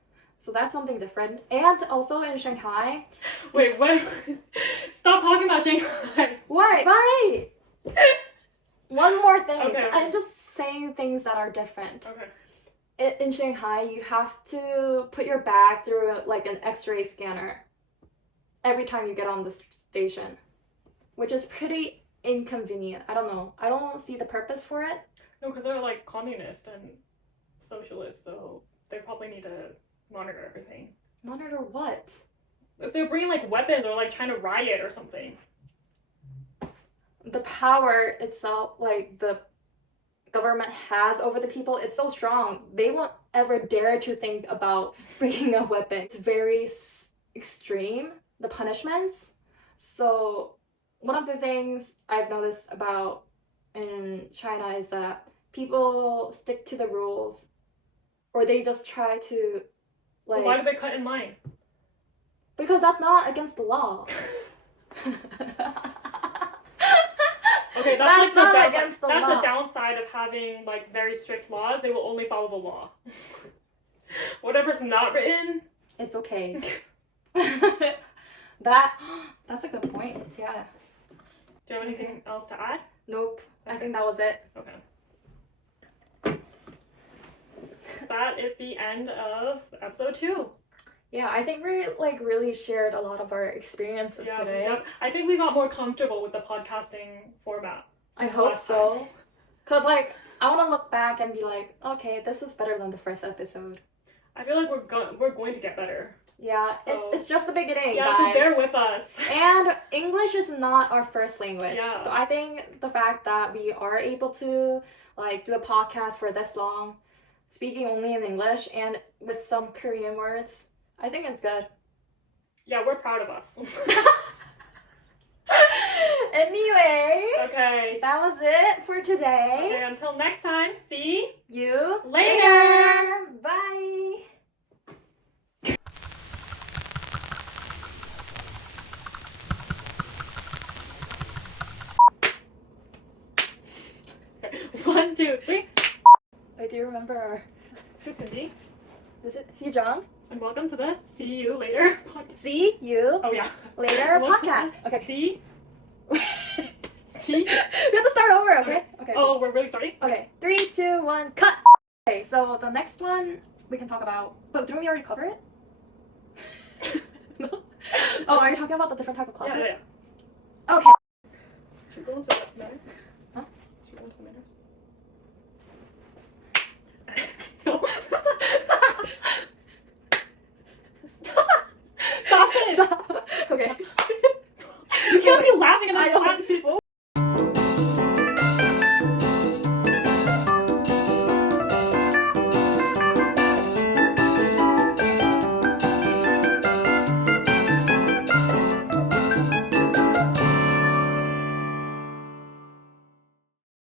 So that's something different. And also in Shanghai. Wait, what? Stop talking about Shanghai. What? Why? One more thing. Okay. I'm just saying things that are different. Okay. In Shanghai, you have to put your bag through like an X-ray scanner every time you get on the station, which is pretty inconvenient. I don't know. I don't see the purpose for it. No, because they're like communist and socialist, so they probably need to monitor everything. Monitor what? If they're bringing like weapons or like trying to riot or something. The power itself, like the government has over the people, it's so strong. They won't ever dare to think about bringing a weapon. It's very extreme, the punishments. So one of the things I've noticed about in China is that people stick to the rules, or they just try to like... Well, why do they cut in line? Because that's not against the law. Okay, that's like not the against the that's law. the downside of having like very strict laws. They will only follow the law. Whatever's not written, it's okay. That's a good point. Yeah. Do you have anything else to add? Nope. Okay. I think that was it. Okay. That is the end of episode 2. Yeah, I think we like really shared a lot of our experiences today. I think we got more comfortable with the podcasting format. I hope so. Cause like I want to look back and be like, okay, this was better than the first episode. I feel like we're going to get better. Yeah, so, it's just the beginning, yeah, guys. so bear with us. And English is not our first language. Yeah. So I think the fact that we are able to like do a podcast for this long, speaking only in English and with some Korean words, I think it's good. Yeah, we're proud of us. Anyways, okay, that was it for today. Okay, until next time, see you later. Bye. One, two, three. Wait, do you remember our... Is this Cindy? Is it Yujung? And welcome to the See You Later podcast. See you Oh yeah. later Welcome. podcast. Okay. See. See. We have to start over, okay? Okay. Oh, we're really starting? Okay. 3, 2, 1, cut! Okay, so the next one we can talk about. But didn't we already cover it? No. Oh, are you talking about the different type of classes? Yeah. Okay. Should we go into the manners? Huh? Should we go into the manners? No. Stop it! Stop. Okay. You can't be laughing and I then don't clap